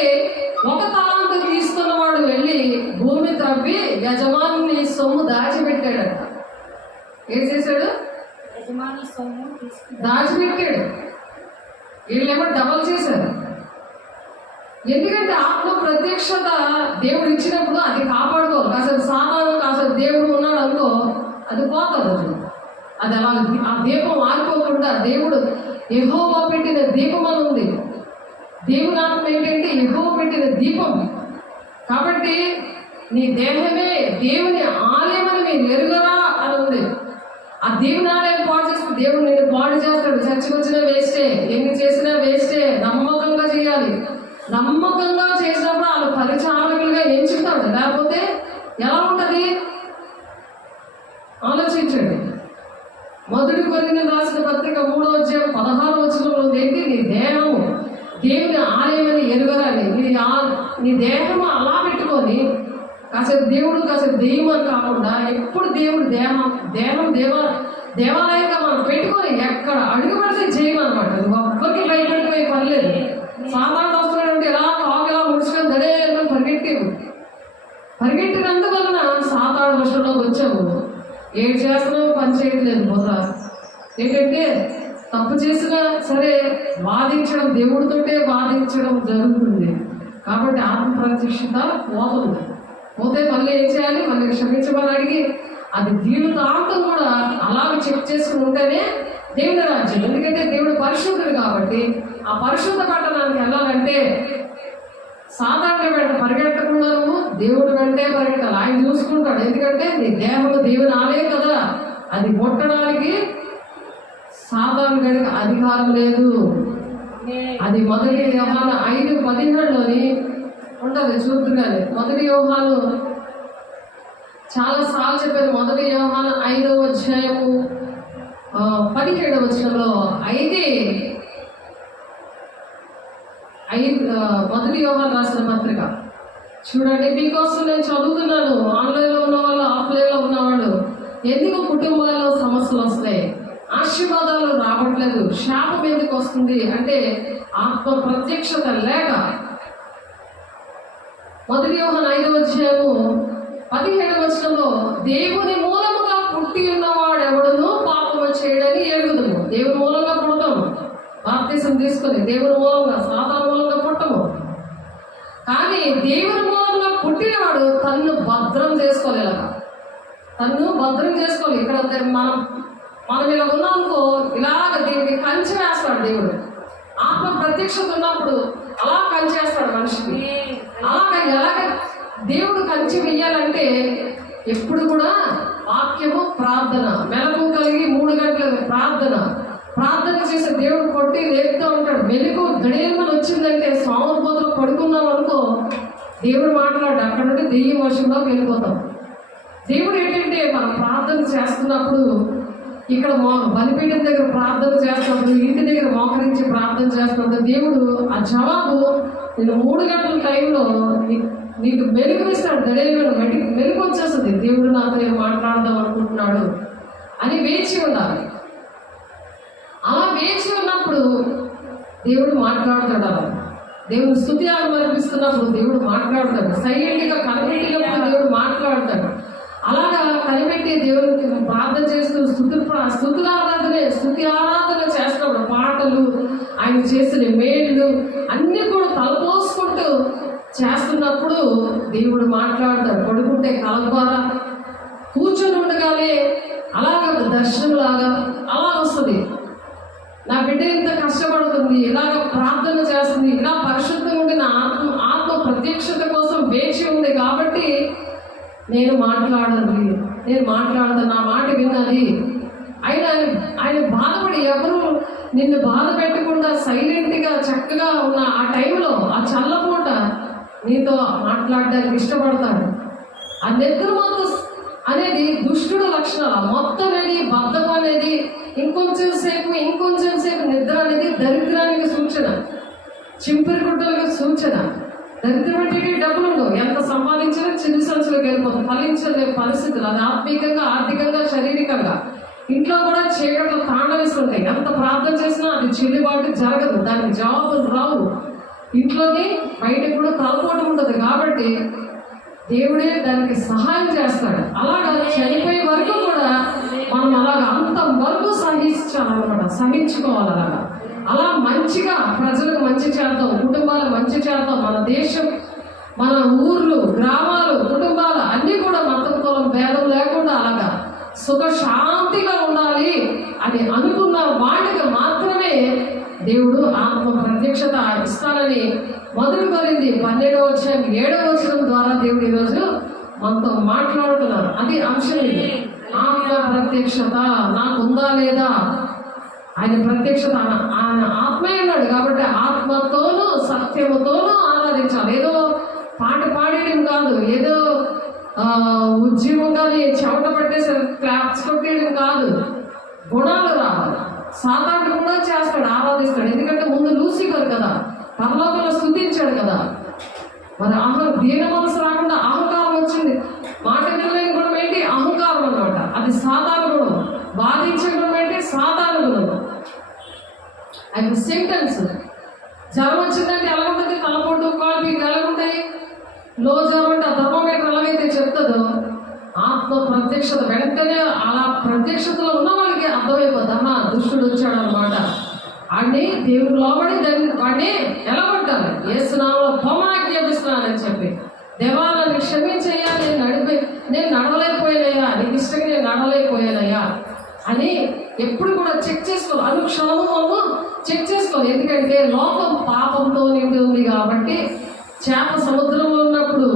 1 తలాంతు తీసుకున్నవాడు వెళ్ళి భూమి త్రవ్వి యజమాని సొమ్ము దాచిపెట్టాడట. ఏం చేశాడు, దాచిపెట్టాడు. వీళ్ళేమో డబల్ చేశారు. ఎందుకంటే ఆత్మ ప్రత్యక్షత దేవుడు ఇచ్చినప్పుడు అది కాపాడుకోవాలి. కాసేపు సాధారణ కాసేపు దేవుడు ఉన్నాడు అనుకో, అది పోతుంది. అది అలా ఆ దీపం ఆరిపోకుండా దేవుడు యెహోవా పెట్టిన దీపం అని ఉంది. దేవుని ఆత్మ ఏంటంటే యెహోవా పెట్టిన దీపం. కాబట్టి నీ దేహమే దేవుని ఆలయం అని మీరు ఎరుగరా అని ఉంది. ఆ దేవుని ఆలయం పాడు చేస్తే దేవుడు నిన్ను పాడు చేస్తాడు. చర్చకు వచ్చినా వేస్టే, ఎన్ని చేసినా వేస్టే. నమ్మకంగా చేయాలి. నమ్మకంగా చేసినప్పుడు వాళ్ళు పరిచారకులుగా ఎంచుతాడు. లేకపోతే ఎలా ఉంటుంది ఆలోచించండి. 1 కొరింథీయులకు రాసిన పత్రిక 3వ అధ్యాయం 16వ వచనంలో ఏంటి, నీ దేహము దేవుని ఆలయమని ఎరుగరని. నీ దేహము అలా పెట్టుకొని కాసేపు దేవుడు కాసేపు దెయ్యం అని కాకుండా ఎప్పుడు దేవుడు దేహం దేవాలయంగా మనం పెట్టుకొని ఎక్కడ అడుగు పడితే చేయమన్నమాట. ఒక్కరికి భయపెట్టే పర్లేదు. సాధారణ వస్తున్నాడంటే ఎలా కాకులా ముడుచుకొని దడే పరిగెట్టినందువలన సాధారణ వర్షంలోకి వచ్చాము. ఏం చేస్తున్నావు, పని చేయట్లేదు. పోతా ఏంటంటే తప్పు చేసినా సరే వాదించడం, దేవుడితోటే వాదించడం జరుగుతుంది. కాబట్టి ఆత్మ ప్రత్యక్షత పోతుంది. పోతే మళ్ళీ ఏం చేయాలి, మళ్ళీ క్షమించమని అడిగి అది జీవితాంతం కూడా అలాగే చెక్ చేసుకుని ఉంటేనే దేవుని రాజ్యం. ఎందుకంటే దేవుడు పరిశుద్ధుడు కాబట్టి ఆ పరిశుద్ధ పట్టణానికి వెళ్ళాలంటే సాధారణ వెంట పరిగెట్టకుండా నువ్వు దేవుడు వెంటే పరిగెట్టాలి. ఆయన చూసుకుంటాడు. ఎందుకంటే నీ దేహంలో దేవుని ఆలయం కదా, అది కొట్టడానికి సాధారణ గడికి అధికారం లేదు. అది 1 యోహాను 5:17లోని ఉంటుంది. చూద్దుగానే 1 యోహాను చాలా సార్లు చెప్పారు. 1 యోహాను 5వ అధ్యాయము 17వ వచనంలో 1 యోహాను రాసిన పత్రిక చూడండి. మీకోసం నేను చదువుతున్నాను. ఆన్లైన్లో ఉన్నవాళ్ళు, ఆఫ్లైన్లో ఉన్నవాళ్ళు, ఎందుకు కుటుంబాల్లో సమస్యలు వస్తాయి, ఆశీర్వాదాలు రావట్లేదు, శాపం ఎందుకు వస్తుంది అంటే ఆత్మ ప్రత్యక్షత లేక. 1 యోహాను 5వ అధ్యాయము 17వ వచనంలో దేవుని మూలముగా పుట్టి ఉన్నవాడు ఎవడును పాపము చేయడని ఎరుగుదుము. దేవుని మూలంగా పుడతాము, బాప్తిసం తీసుకొని దేవుని మూలంగా, సాతాను మూలంగా పుట్టము. కానీ దేవుని మూలంగా పుట్టినవాడు తన్ను భద్రం చేసుకోవాలి. తన్ను భద్రం చేసుకోవాలి. ఇక్కడ మనం ఇలా ఉన్నామనుకో, ఇలాగ దీనికి కంచె వేస్తాడు దేవుడు. ఆత్మ ప్రత్యక్షత ఉన్నప్పుడు అలా కంచేస్తాడు మనిషికి. ఎలాగ దేవుడు కంచె వెయ్యాలంటే ఎప్పుడు కూడా వాక్యము, ప్రార్థన, మెలకు కలిగి 3 గంటల ప్రార్థన చేసే దేవుడు కొట్టి లేపుతూ ఉంటాడు. మెలకు గడియమని వచ్చిందంటే సోమరిపోతులో పడుకున్నాం అనుకో, దేవుడు మాట్లాడు. అక్కడ నుండి దెయ్యం వర్షంలోకి వెళ్ళిపోతాం. దేవుడు ఏంటంటే మనం ప్రార్థన చేస్తున్నప్పుడు, ఇక్కడ బలిపీఠం దగ్గర ప్రార్థన చేస్తున్నప్పుడు, ఇంటి దగ్గర మోకరించి ప్రార్థన చేస్తున్నప్పుడు దేవుడు ఆ జవాబు నేను 3 గంటల టైంలో నీకు మెరుగు ఇస్తాడు. దడేలు మెరుగు వచ్చేస్తుంది. దేవుడు నాతో ఏం మాట్లాడదాం అనుకుంటున్నాడు అని వేచి ఉండాలి. అలా వేచి ఉన్నప్పుడు దేవుడు మాట్లాడతాడు. అలా దేవుడు స్తుతి అర్పిస్తున్నప్పుడు దేవుడు మాట్లాడతాడు. సైలెంట్గా కనిపెట్టినప్పుడు దేవుడు మాట్లాడతాడు. అలాగా కనిపెట్టి దేవుడికి ప్రార్థన చేస్తూ స్తుతి ఆరాధన చేస్తున్నప్పుడు పాటలు, ఆయన చేసిన మేళ్ళు అన్నీ కూడా తలపోసుకుంటూ చేస్తున్నప్పుడు దేవుడు మాట్లాడతాడు. పడుకుంటే కళ ద్వారా, కూర్చొని ఉండగానే అలాగ దర్శనంలాగా అలా వస్తుంది. నా బిడ్డ ఇంత కష్టపడుతుంది, ఇలాగ ప్రార్థన చేస్తుంది, ఇలా పరిశుద్ధంగా ఉండి నా ఆత్మ ప్రత్యక్షత కోసం వేచి ఉంది కాబట్టి నేను మాట్లాడతాను, నా మాట విన్నది. ఆయన బాధపడి ఎవరు నిన్ను బాధ పెట్టకుండా సైలెంట్గా చక్కగా ఉన్న ఆ టైంలో, ఆ చల్లపూట నీతో మాట్లాడడానికి ఇష్టపడతాడు. ఆ నిద్ర మొత్తం అనేది దుష్టుడు లక్షణాలు. మొత్తం అనేది బద్ధకం అనేది, ఇంకొంచెం సేపు నిద్ర అనేది దరిద్రానికి సూచన, చింపిరి గుడ్డలకు సూచన. దరిద్రం అంటే డబ్బులు ఉండవు, ఎంత సంపాదించినా చిరు సంచులకు వెళ్ళిపోతుంది, ఫలించలే పరిస్థితులు. అది ఆత్మీయంగా, ఆర్థికంగా, శారీరకంగా. ఇంట్లో కూడా చీకట్లు తాండవిస్తుంటాయి, ఎంత ప్రార్థన చేసినా అది చెల్లుబాటు జరగదు, దానికి జవాబులు రావు. ఇంట్లోని బయటకు కూడా తలపోటు ఉంటుంది. కాబట్టి దేవుడే దానికి సహాయం చేస్తాడు. అలాగా చనిపోయే వరకు కూడా మనం అలాగా అంత వరకు సహించాలన్నమాట, సహించుకోవాలి. అలా మంచిగా ప్రజలకు మంచి చేద్దాం, కుటుంబాలకు మంచి చేద్దాం. మన దేశం, మన ఊర్లు, గ్రామాలు, కుటుంబాలు అన్నీ కూడా మతం కులం భేదం లేకుండా అలాగా సుఖశాంతిగా ఉండాలి అని అనుకున్న వాటికి మాత్రమే దేవుడు ఆత్మ ప్రత్యక్షత ఇస్తానని మొదలు కోరింది 12వ అధ్యాయం 7వ వచనం ద్వారా దేవుడు ఈరోజు మనతో మాట్లాడుతున్నారు. అది అంశం. ఆత్మ ప్రత్యక్షత నాకుందా లేదా? ఆయన ప్రత్యక్షత, ఆయన ఆత్మే అన్నాడు కాబట్టి ఆత్మతోనూ సత్యముతోనూ ఆరాధించాలి. ఏదో పాట పాడేయడం కాదు, ఏదో ఉద్యమంగా చెమట పట్టేసి క్లాప్స్ కొట్టేయడం కాదు, గుణాలు రావాలి. సాతాను కూడా చేస్తాడు, ఆరాధిస్తాడు. ఎందుకంటే ముందు లూసిఫర్ కదా, పరలోకంలో స్తుతించాడు కదా. మరి దీన మనసు రాకుండా అహంకారం వచ్చింది. మాట వినలేని గుణం ఏంటి? అహంకారం అన్నమాట. అది సాతాను గుణం. బాధించే గుణం ఏంటి? సాతాను గుణం. ఆయన సింటమ్స్, జ్వరం వచ్చిందంటే ఎలా ఉంటుంది? తలపోటు, కాళ్ళు పీకి ఎలా ఉంటాయి? లో జ్వరం అంటే ఆ థర్మోమీటర్ ఎలాగైతే చెప్తుందో, ఆత్మ ప్రత్యక్షత వెంటనే అలా ప్రత్యక్షతలో ఉన్న వాళ్ళకి అర్థమైపోద్ది, అమ్మా దుష్టుడు వచ్చాడు అనమాట. వాడిని దేవుడు లోబడి వాడిని ఎలా కొట్టాలి? యేసునామములో ఆజ్ఞాపిస్తున్నానని చెప్పి, దేవా నన్ను క్షమించయ్యా, నేను నడవలేకపోయానయ్యా, నీకు ఇష్టంగా నేను నడవలేకపోయానయ్యా అని ఎప్పుడు కూడా చెక్ చేసుకోవాలి. అనుక్షణము మనము చెక్ చేసుకోవాలి. ఎందుకంటే లోకం పాపంతో నిండి ఉంది కాబట్టి. చేప సముద్రంలో ఉన్నప్పుడు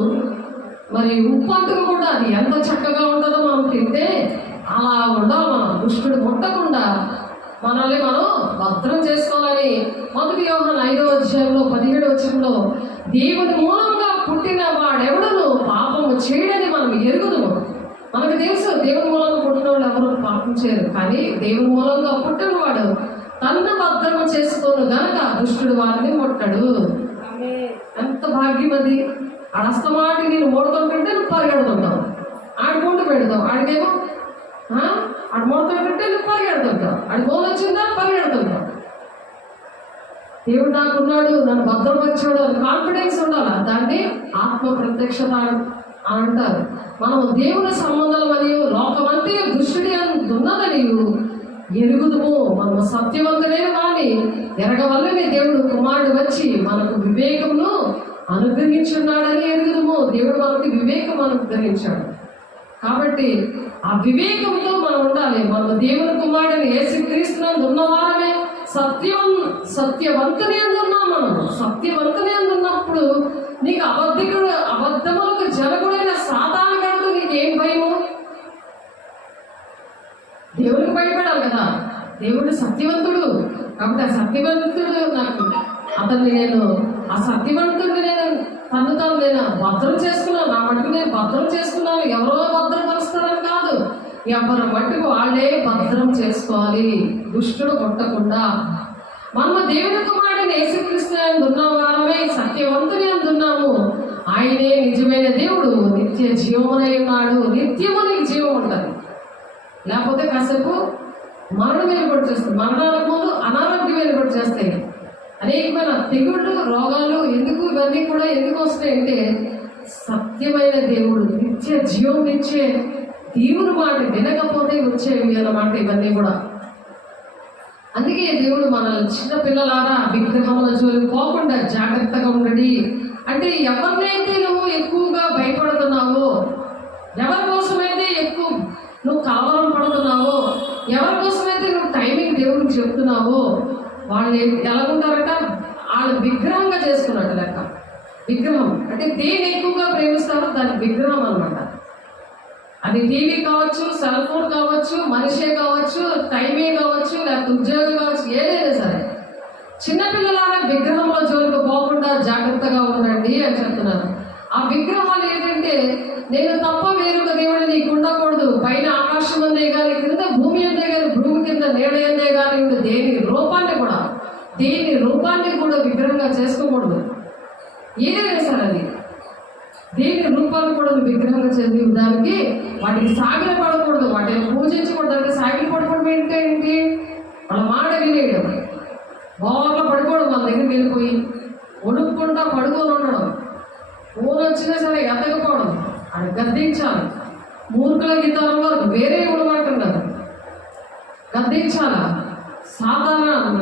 మరి ఉప్పంటుకు కూడా అది ఎంత చక్కగా ఉంటుందో మనం తింటే అలా ఉండాలి. మనం దుష్టుడు ముట్టకుండా మనల్ని మనం భద్రం చేసుకోవాలని 1 యోహాను 5వ అధ్యాయంలో 17వ వచనంలో, దేవుని మూలంగా పుట్టిన వాడెవడను పాపము చేయడని మనం ఎరుగుదుము. మనకు తెలుసు దేవుని మూలంగా పుట్టిన వాళ్ళు ఎవరు పాపం చేయరు, కానీ దేవుని మూలంగా పుట్టిన వాడు తన్ను భద్రము చేసుకోను గనక దుష్టుడు వారిని ముట్టడు. ఎంత భాగ్యం అది! అస్తమాటి నేను మూడుతుంటే నువ్వు పరిగెడుతుంటావు, ఆడి మూడు పెడతావు, ఆడికేమో ఆడు మూడుతుంటే నువ్వు పరిగెడుతుంటావు, ఆడి మూడు వచ్చిందా పరిగెడుతుంటావు. దేవుడు నాకున్నాడు, నన్ను భద్రపరిచాడు అని కాన్ఫిడెన్స్ ఉండాలి. దాన్ని ఆత్మ ప్రత్యక్షత అంటారు. మనం దేవుని సంబంధాలు మరియు లోకమంతే దుష్టుడి ఉన్నదని ఎరుగుదుము. మనం సత్యవంతులైన వాణ్ణి ఎరగవల్లని దేవుడు కుమారుడు వచ్చి మనకు వివేకమును అనుగ్రహించున్నాడని ఎరుగుదుము. దేవుడు మనకి వివేకం అనుగ్రహించాడు కాబట్టి ఆ వివేకంతో మనం ఉండాలి. మనం దేవుని కుమారుడిని యేసుక్రీస్తునందు ఉన్నవారమే సత్యవంతుని అందున్నాం. మనం సత్యవంతుని అందున్నప్పుడు నీకు అబద్ధములకు జనకుడైన సాతాను గడుతూ నీకేం భయము? దేవుడికి భయపడాలి కదా. దేవుడు సత్యవంతుడు కాబట్టి ఆ సత్యవంతుడు నాకు ఆ సత్యవంతుడిని నేను భద్రం చేసుకున్నాను. నా మటుకు నేను భద్రం చేసుకున్నాను. ఎవరో భద్రపరుస్తారని కాదు, ఎవరి మట్టుకు వాళ్ళే భద్రం చేసుకోవాలి, దుష్టుడు కొట్టకుండా. మనము దేవుని కుమారుడిని యేసుక్రీస్తు అందున్న వారమే సత్యవంతుని అందున్నాము. ఆయనే నిజమైన దేవుడు, నిత్య జీవమునై ఉన్నాడు. నిత్యము నీకు జీవం ఉంటుంది. లేకపోతే కాసేపు మరణం ఏర్పాటు చేస్తుంది. మరణాలకు ముందు అనారోగ్యం ఏర్పాటు చేస్తాయి. అనేకమైన తెగుళ్ళు, రోగాలు ఇవన్నీ కూడా ఎందుకు వస్తాయంటే సత్యమైన దేవుడు, నిత్య జీవం ఇచ్చే దేవుని మాట వినకపోతే వచ్చేవి అన్నమాట ఇవన్నీ కూడా. అందుకే దేవుడు మనల్ని చిన్న పిల్లలారా విగ్రహముల జోలికి పోకుండా జాగ్రత్తగా ఉండండి అంటే, ఎవరినైతే నువ్వు ఎక్కువగా భయపడుతున్నావో, ఎవరి కోసమైతే ఎక్కువ నువ్వు కలవరం పడుతున్నావో, ఎవరి కోసమైతే నువ్వు టైమింగ్ దేవుడికి చెప్తున్నావో, వాళ్ళు ఎలాగుంటారంట? వాళ్ళు విగ్రహంగా చేసుకున్నట్టు లెక్క. విగ్రహం అంటే దేని ఎక్కువగా ప్రేమిస్తారో దాని విగ్రహం అనమాట. అది టీవీ కావచ్చు, సెల్ ఫోన్ కావచ్చు, మనిషే కావచ్చు, టైమే కావచ్చు, లేకపోతే ఉద్యోగం కావచ్చు, ఏదైనా సరే. చిన్నపిల్లలారా విగ్రహంలో జోలికి పోకుండా జాగ్రత్తగా ఉండండి అని చెప్తున్నారు. ఆ విగ్రహాలు ఏంటంటే, నేను తప్ప వేరొక దేవుడు నీకు ఉండకూడదు, పైన ఆకాశం అందే కానీ, కింద భూమి అందే కానీ, భూమి కింద నీడ అందే కానీ దేని రూపాన్ని కూడా విగ్రహంగా చేసుకోకూడదు. ఏదైనా సరే అది దేవుని రూపాలు కూడా విగ్రహంగా చదివి దానికి వాటికి సాగిల పడకూడదు, వాటిని పూజించకూడదు. అంటే సాగిలు పడకూడదు ఏంటి? వాళ్ళ మాట వినేయడం, బోర్లో పడుకోవడం, వాళ్ళ దగ్గరికి వెళ్ళిపోయి ఉడుక్కుంటా పడుకొని ఉండడం, ఫోన్ వచ్చినా సరే ఎత్తకపోవడం, అది గద్దించాలి. మూర్ఖుల గీతాలలో వేరే ఉండమంటున్నారు, గద్దించాలా. సాధారణ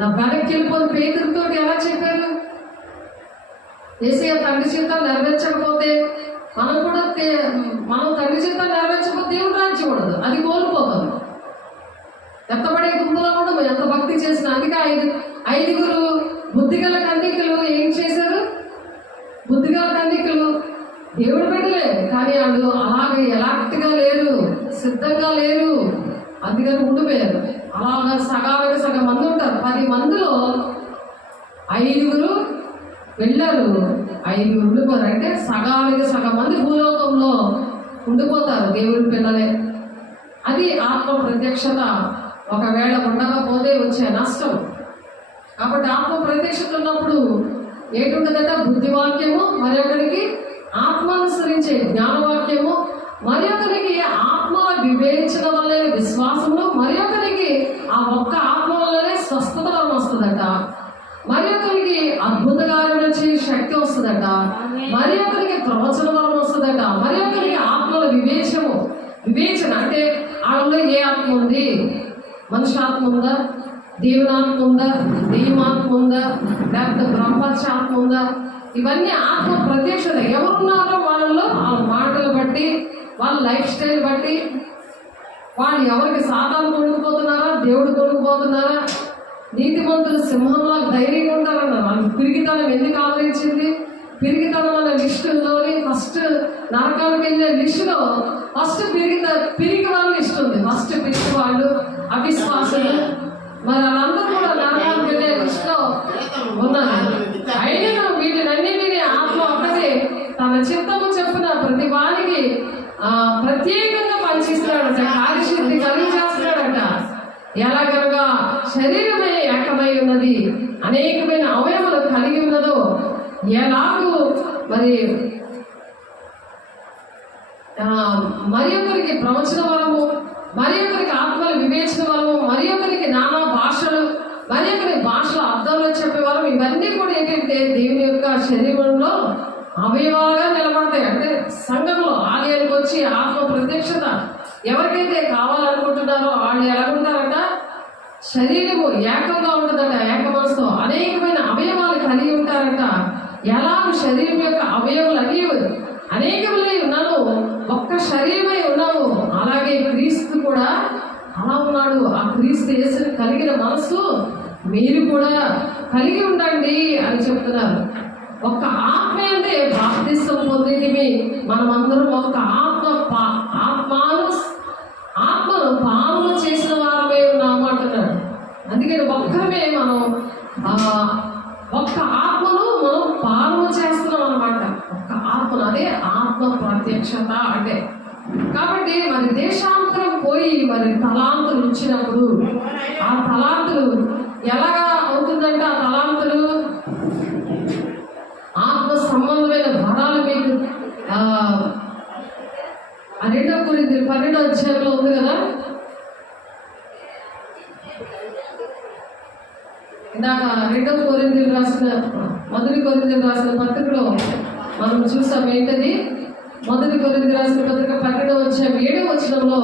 నా వెనక్కి వెళ్ళిపోతే పేదరితో ఎలా చెప్పారు? యేసయ్య తండ్రి చిత్తాన్ని నెరవేర్చకపోతే మనం తండ్రి చిత్తాన్ని నెరవేర్చకపోతే దేవుడు రాజ్యం ఉండదు, అది కోల్పోతాం. ఎత్తబడే గుంపులో ఉండదు ఎంత భక్తి చేసిన. అందుకే ఐదుగురు బుద్ధిగల కన్నికలు ఏం చేశారు? బుద్ధిగల కన్నికలు దేవుడు బిడ్డలే, కానీ వాళ్ళు అలాగే ఎలాక్ట్గా లేరు, సిద్ధంగా లేరు, అందుకని ఉండిపోయారు. అలాగా సగానికి సగం మంది ఉంటారు. 10 మందిలో 5 వెళ్ళారు, 5 ఉండిపోరు. అంటే సగానికి సగం మంది భూలోకంలో ఉండిపోతారు దేవుడి పిల్లలే. అది ఆత్మ ప్రత్యక్షత ఒకవేళ ఉండకపోతే వచ్చే నష్టం. కాబట్టి ఆత్మ ప్రత్యక్షత ఉన్నప్పుడు ఏంటుంటుందట? బుద్ధివాక్యము, మరి ఒకరికి ఆత్మానుసరించే జ్ఞానవాక్యము, మరి ఒకరికి ఆత్మ వివేచన వల్లే విశ్వాసము, మరి ఒకరికి ఆ ఒక్క ఆత్మ వల్లనే స్వస్థత వస్తుందట, మరి ఒకరికి అద్భుత కార్యములు చేసే శక్తి వస్తుందట, మరి ఒకరికి ప్రవచన వరం వస్తుందట, మరి ఒకరికి ఆత్మల వివేచన అంటే ఆడలో ఏ ఆత్మ ఉంది? మనిషి ఆత్మ ఉందా? దేవుని ఆత్మ ఉందా? దెయ్యమాత్మ ఉందా? లేకపోతే బ్రహ్మచ ఆత్మ ఉందా? ఇవన్నీ ఆత్మ ప్రత్యక్షత. ఎవరున్నారో వాళ్ళలో ఆ మాటలు బట్టి, వాళ్ళ లైఫ్ స్టైల్ బట్టి, వాళ్ళు ఎవరికి సాతాను కొనుక్కుపోతున్నారా, దేవుడు కొనుక్కుపోతున్నారా? నీతిమంతులు సింహంలో ధైర్యంగా ఉంటారన్నారు. వాళ్ళు పిరిగితనం ఎందుకు ఆదరించింది? పిరిగితనం అనే లిస్టులోని ఫస్ట్ నరకానికి వెళ్ళే లిస్టులో ఫస్ట్ పిరికి వాళ్ళు లిస్ట్ ఉంది. ఫస్ట్ పిరికి వాళ్ళు, అవిశ్వాసులు, మరి వాళ్ళందరూ కూడా నరకానికి వెళ్ళే లిస్టులో ఉన్నారు. అయినా వీటినన్నిటినీ ఆత్మ ఒక్కటే తన చిత్తము చెప్పిన ప్రతి వారికి ప్రత్యేకంగా పనిచేస్తాడట, కార్యశక్తి కలిగజేస్తాడట. ఎలాగనగా శరీరమే ఏకమై ఉన్నది, అనేకమైన అవయవాలు కలిగి ఉన్నదో, ఎలాగూ మరి ఒకరికి ప్రవచన వరము, మరి ఒకరికి ఆత్మల వివేచన వరము, మరి ఒకరికి నానా భాషలు, మరి ఒకరి భాషల అర్థంలో చెప్పే వరం, ఇవన్నీ కూడా ఏంటంటే దేవుని యొక్క శరీరంలో అవయవాలుగా నిలబడతాయి. అంటే సంఘంలో ఆలయానికి వచ్చి ఆత్మ ప్రత్యక్షత ఎవరికైతే కావాలనుకుంటున్నారో వాళ్ళు ఎలాగుంటారట? శరీరము ఏకంగా ఉంటుందట, ఏక మనసుతో అనేకమైన అవయవాలు కలిగి ఉంటారట. ఎలా శరీరం యొక్క అవయవాలు అనేకములై ఉన్నాను, ఒక్క శరీరమై ఉన్నాము, అలాగే క్రీస్తు కూడా అలా ఉన్నాడు. ఆ క్రీస్తు యేసుని కలిగిన మనసు మీరు కూడా కలిగి ఉండండి అని చెప్తున్నారు. ఒక్క ఆత్మ అంటే బాప్తిసం పొందినవి మనమందరం ఒక్క ఆత్మను పాలన చేసిన వారమే ఉన్నాము అంటున్నాడు. అందుకని ఒక్కరమే మనం ఒక్క ఆత్మను మనం పాలన చేస్తున్నాం అన్నమాట. ఒక్క ఆత్మను, అదే ఆత్మ ప్రత్యక్షత అంటే. కాబట్టి మరి దేశాంతరం పోయి మరి తలాంతులు ఇచ్చినప్పుడు ఆ తలాంతులు ఎలాగా అవుతుందంటే, ఆ తలాంతులు ఆత్మ సంబంధమైన వరాలు మీకు 2 కొరింథీయులు 12వ అధ్యాయంలో ఉంది కదా. ఇందాక 2వ కొరింథీయులు రాసిన 1 కొరింథీయులు రాసిన పత్రికలో మనం చూసాం. ఏంటది? 1 కొరింథీయులు రాసిన పత్రిక 12వ అధ్యాయం 7వ వచనంలో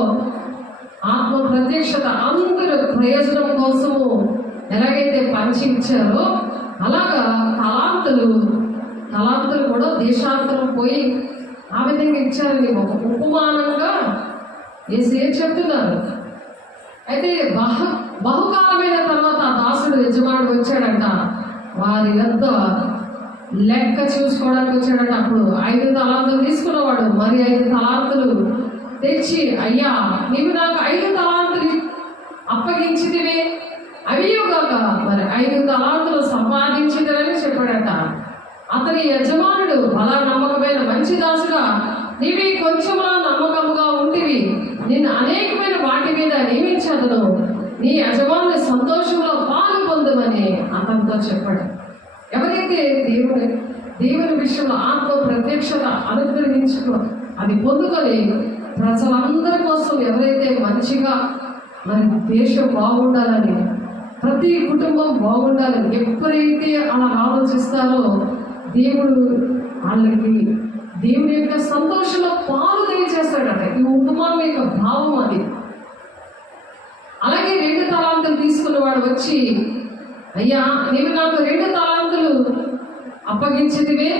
ఆత్మ ప్రత్యక్షత అందరూ ప్రయోజనం కోసము ఎలాగైతే పంచి ఇచ్చారో అలాగా తలాంతులు కూడా దేశాంతరం పోయి ఆ విధంగా ఇచ్చారని ఒక ఉపమానంగా ఏం చెప్తున్నారు. అయితే బహుకాలమైన తర్వాత ఆ దాసుడు యజమానుడు వచ్చాడంట, వారి వద్ద లెక్క చూసుకోవడానికి వచ్చాడంట. అప్పుడు 5 తలాంతులు తీసుకున్నవాడు మరి 5 తలాంతులు తెచ్చి, అయ్యా నీవు నాకు 5 తలాంతులు అప్పగించితివే, అవియోగాక మరి 5 తలాంతులు సంపాదించిదని చెప్పాడట. అతని యజమానుడు, అలా నమ్మకమైన మంచి దాసుగా, నీవి కొంచెంలో నమ్మకముగా ఉంటివి, నిన్ను అనేకమైన వాటి మీద నియమించదును, నీ యజమానుని సంతోషంలో పాలు పొందమని అతనితో చెప్పాడు. ఎవరైతే దేవుని విషయంలో ఆత్మ ప్రత్యక్షత అనుగ్రహించుకో అది పొందుకొని ప్రజలందరి కోసం ఎవరైతే మంచిగా మరి దేశం బాగుండాలని, ప్రతి కుటుంబం బాగుండాలని ఎప్పుడైతే అలా ఆలోచిస్తారో దేవుడు వాళ్ళకి దేవుని యొక్క సంతోషంలో పాలు దయచేస్తాడట. ఈ ఉపమానం యొక్క భావం అది. అలాగే 2 తలాంతులు తీసుకున్నవాడు వచ్చి, అయ్యా నీవు నాకు 2 తలాంతులు అప్పగించితివే,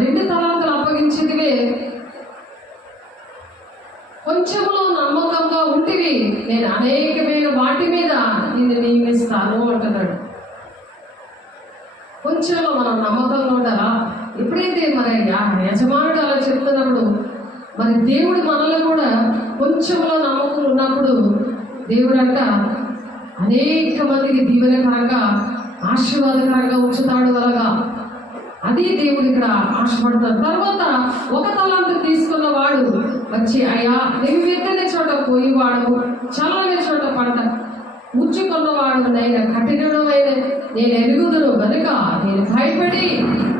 2 తలాంతులు అప్పగించితివే, కొంచెంలో నమ్మకంగా ఉంటివి, నేను అనేకమైన వాటి మీద నిన్ను నియమిస్తాను అంటున్నాడు. కొంచెంలో మనం నమ్మకంగా ఉండాలా? ఎప్పుడైతే మరి యజమానుడు అలా చెప్తున్నప్పుడు మరి దేవుడు మనల్ని కూడా కొంచెంలో నమ్మకం ఉన్నప్పుడు దేవుడు అంట అనేక మందికి దీవెనకరంగా ఆశీర్వాదకరంగా ఉంచుతాడు. అలాగా అది దేవుడు ఇక్కడ ఆశపడతాడు. తర్వాత 1 తలాంతు తీసుకున్న వాడు వచ్చి, అయ్యా నేను వెక్కనే చోట పోయివాడు, చల్లని చోట పంట ఉంచుకున్నవాడు నైనా కఠినమైన నేను ఎరుగుదును కనుక నేను భయపడి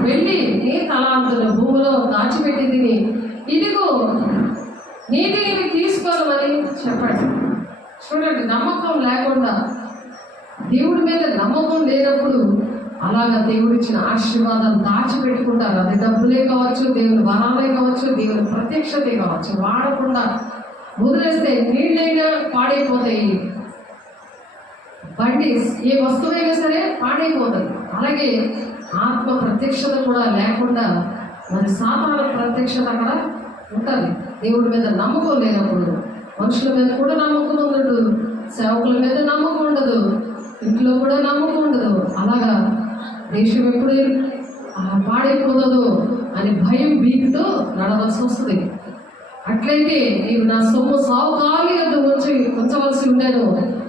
వెళ్ళి నీ తలాంతులు భూమిలో దాచిపెట్టి తిని ఇదిగో నీది నీవు తీసుకోవాలని చెప్పాడు. చూడండి, నమ్మకం లేకుండా, దేవుడి మీద నమ్మకం లేనప్పుడు అలాగా దేవుడిచ్చిన ఆశీర్వాదాలు దాచిపెట్టుకుంటారు. అది డబ్బులే కావచ్చు, దేవుని వరాలే కావచ్చు, దేవుని ప్రత్యక్షతే కావచ్చు, వాడకుండా వదిలేస్తే నీళ్ళైనా పాడైపోతాయి. బండి ఏ వస్తువైనా సరే పాడైపోతుంది. అలాగే ఆత్మ ప్రత్యక్షత కూడా లేకుండా మరి సాధారణ ప్రత్యక్షత అక్కడ ఉంటుంది. దేవుడి మీద నమ్మకం లేనప్పుడు మనుషుల మీద కూడా నమ్మకం ఉండదు, సేవకుల మీద నమ్మకం ఉండదు, ఇంట్లో కూడా నమ్మకం ఉండదు. అలాగా దేశం ఎప్పుడు పాడైపోదు అని భయం భీతితో నడవలసి వస్తుంది. అట్లయితే నీవు నా సొమ్ము సావుకాలి వద్ద ఉంచవలసి ఉండేను,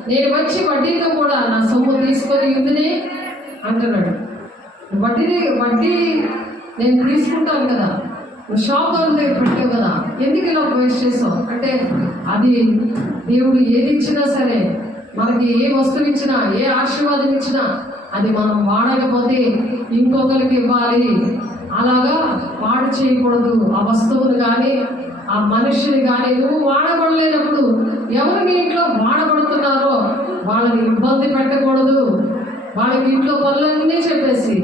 నేను వచ్చి వడ్డీతో కూడా నా సొమ్ము తీసుకొని ఉందినే అంటున్నాడు. వడ్డీ నేను తీసుకుంటాను కదా, నువ్వు షాప్ దగ్గర పెట్టావు కదా, ఎందుకు ఇలా వేస్ట్ చేసావు అంటే, అది దేవుడు ఏది ఇచ్చినా సరే, మనకి ఏ వస్తువు ఇచ్చినా, ఏ ఆశీర్వాదం ఇచ్చినా అది మనం వాడకపోతే ఇంకొకరికి ఇవ్వాలి. అలాగా పాడు చేయకూడదు. ఆ వస్తువును కానీ ఆ మనిషిని కానీ నువ్వు వాడబడలేనప్పుడు ఎవరు మీ ఇంట్లో వాడబడుతున్నారో వాళ్ళని ఇబ్బంది పెట్టకూడదు. వాళ్ళకి ఇంట్లో పనులన్నీ చెప్పేసి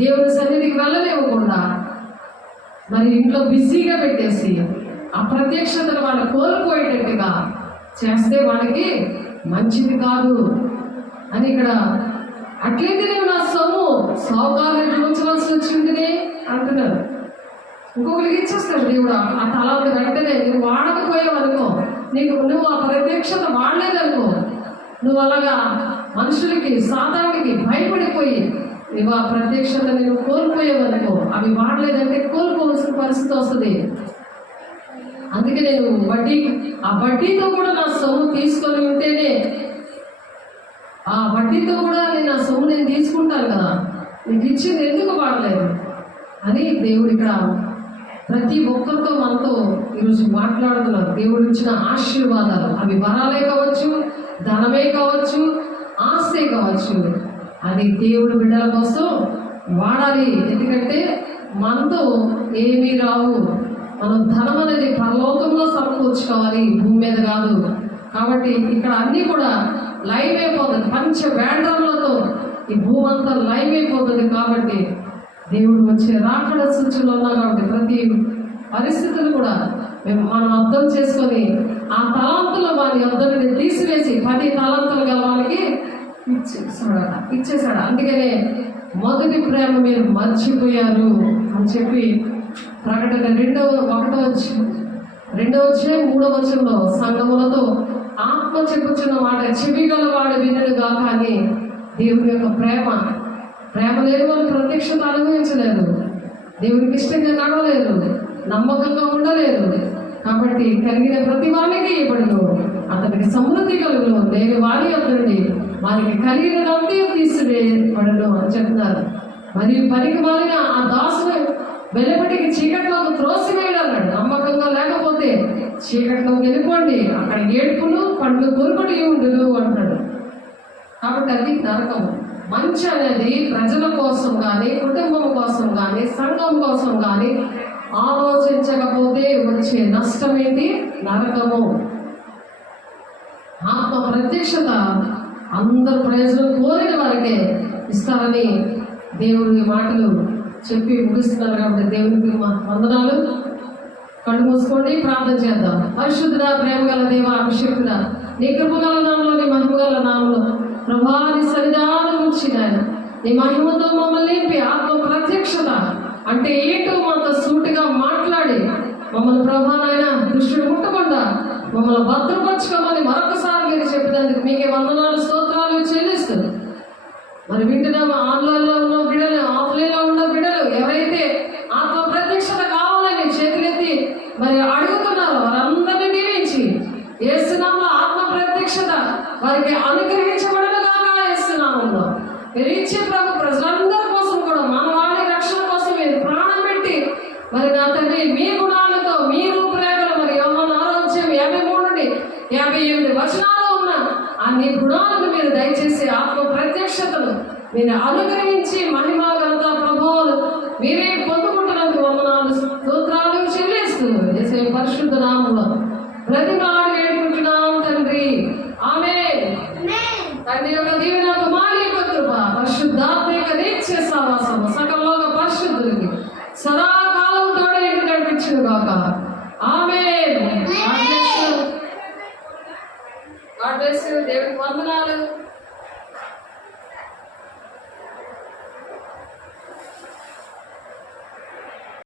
దేవుని సన్నిధికి వెళ్ళలేకుండా మరి ఇంట్లో బిజీగా పెట్టేసి ఆ ప్రత్యక్షతను వాళ్ళు కోల్పోయేటట్టుగా చేస్తే వాళ్ళకి మంచిది కాదు అని ఇక్కడ. అట్లయితే నేను నా సొమ్ము సావుకారులకు ఉంచవలసి వచ్చిందినే అంటున్నారు. ఇంకొకరికి ఇచ్చేస్తాడు దేవుడు ఆ తలాంతు. వెంటనే నువ్వు వాడకపోయావనుకో, నువ్వు ఆ ప్రత్యక్షత వాడలేదనుకో, నువ్వు అలాగా మనుషులకి సాధారణకి భయపడిపోయి నువ్వు ఆ ప్రత్యక్షత నేను కోల్పోయావనుకో, అవి వాడలేదంటే కోల్పోవలసిన పరిస్థితి వస్తుంది. అందుకే నేను ఆ వడ్డీతో కూడా నా సొమ్ము తీసుకొని ఉంటేనే, ఆ వడ్డీతో కూడా నేను ఆ సొమ్ము నేను తీసుకుంటాను కదా, నీకు ఇచ్చింది ఎందుకు వాడలేదు అని దేవుడు ఇక్కడ ప్రతి ఒక్కరితో మనతో ఈరోజు మాట్లాడుతున్నారు. దేవుడు ఇచ్చిన ఆశీర్వాదాలు, అవి వరాలే కావచ్చు, ధనమే కావచ్చు, ఆస్తే కావచ్చు, అది దేవుడు బిడ్డల కోసం వాడాలి. ఎందుకంటే మనతో ఏమీ రావు. మనం ధనం అనేది పరలోకంలో సమకూర్చుకోవాలి, భూమి మీద కాదు. కాబట్టి ఇక్కడ అన్నీ కూడా లైవ్ అయిపోతుంది. పంచ వేండ్రములతో ఈ భూమి అంతా లైవ్ అయిపోతుంది. కాబట్టి దేవుడు వచ్చే రాకడ సూచనలు ఉన్నా కాబట్టి ప్రతి పరిస్థితులు కూడా మనం అర్థం చేసుకొని ఆ తలాంతులు వారి అర్థాన్ని తీసివేసి 10 తలాంతులు గల వాళ్ళకి ఇచ్చేసాడు. అందుకనే మొదటి ప్రేమ మీరు మర్చిపోయారు అని చెప్పి ప్రకటన 2:1-3 సంఘములతో ఆత్మ చెప్పుచున్న మాట చెవిగలవాడు వినుడుగా. కానీ దేవుని యొక్క ప్రేమ లేని వాళ్ళు ప్రత్యక్షత అనుభవించలేరు, దేవునికి ఇష్టంగా నడవలేరు, నమ్మకంగా ఉండలేరు. కాబట్టి కలిగిన ప్రతి వారికి ఇవ్వడును, అతనికి సమృద్ధి కలుగును, నేను వారి అతనుడి వారికి కలిగినంతే తీసివేయబడును అని చెప్తున్నారు. మరియు పనికి మారిన ఆ దాసును వెలుపటికి చీకట్లోకి త్రోసివేయడం అన్నాడు. నమ్మకంగా లేకపోతే చీకట్లోకి వెళ్ళిపోండి, అక్కడ ఏడుపును పండ్లు కొరుకుటి ఉండును అంటాడు. కాబట్టి అది నరకం. మంచి అనేది ప్రజల కోసం కానీ, కుటుంబం కోసం కానీ, సంఘం కోసం కానీ ఆలోచించకపోతే వచ్చే నష్టం ఏంటి? నరకము. ఆత్మ ప్రత్యక్షత అందరు ప్రయోజనం కోరిన వారికే ఇస్తారని దేవుడి మాటలు చెప్పి ముగిస్తున్నారు. కాబట్టి దేవునికి వందనాలు. కళ్ళు మూసుకోండి, ప్రార్థన చేద్దాం. పరిశుద్ధుడా, ప్రేమగల దేవ, అభిషేకుడా, నీ కృపగల నామంలో, నీ మహిమగల నామంలో ప్రభా నీ సన్నిధానం నుంచి నాయన నీ మహిమతో మమ్మల్ని నింపి ఆత్మ ప్రత్యక్షత అంటే ఏంటో మాతో సూటిగా మాట్లాడి మమ్మల్ని ప్రభా నాయన దృష్టిని ముట్టకుండా మమ్మల్ని భద్రపరచుకోమని మరొకసారి మీరు చెప్పినందుకు మీకే వందనాలు, స్తోత్రాలు చెల్లిస్తుంది. మరి వింటున్నాము ఆన్లైన్లో ఉన్న బిడ్డలు, ఆఫ్లైన్లో ఉన్న బిడ్డలు ఎవరైతే ఆత్మ ప్రత్యక్షత కావాలని చేతులెత్తి మరి అడుగుతున్నారో వారందరినీ దీవించి యేసునామములో ఆత్మ ప్రత్యక్షత వారికి అనుగ్రహించబడను గాక. యేసునామములో మీరు ఇచ్చే ప్రభు ప్రజలందరి కోసం కూడా మానవాళి రక్షణ కోసం మీరు ప్రాణం పెట్టి మరి నా తండ్రి మీ గుణాలతో మీ రూపురేఖలు మరి యోహాను 6:53-58 వచనాలు ఉన్న అన్ని గుణాలను మీరు దయచేసి ఆత్మ ప్రత్యక్షతను మీరు అనుగ్రహించి మహిమ ఘనత ప్రభువులు మీరే పొందుకుంటున్నందుకు వందనాలు, స్తోత్రాలు చెల్లిస్తున్నాం. యేసు పరిశుద్ధ నామములో బ్రతిమాడి వేడుకుంటున్నాం తండ్రి. ఆమేన్. తండ్రి యొక్క దీవెన, కుమారుని యొక్క కృప, పరిశుద్ధాత్మ యొక్క నిత్య సహవాసము సకలలోక పరిశుద్ధులకి సదాకాలం తోడు నీకు నడిపించును గాక. ఆమేన్. God bless you. దేవునికి వందనాలు.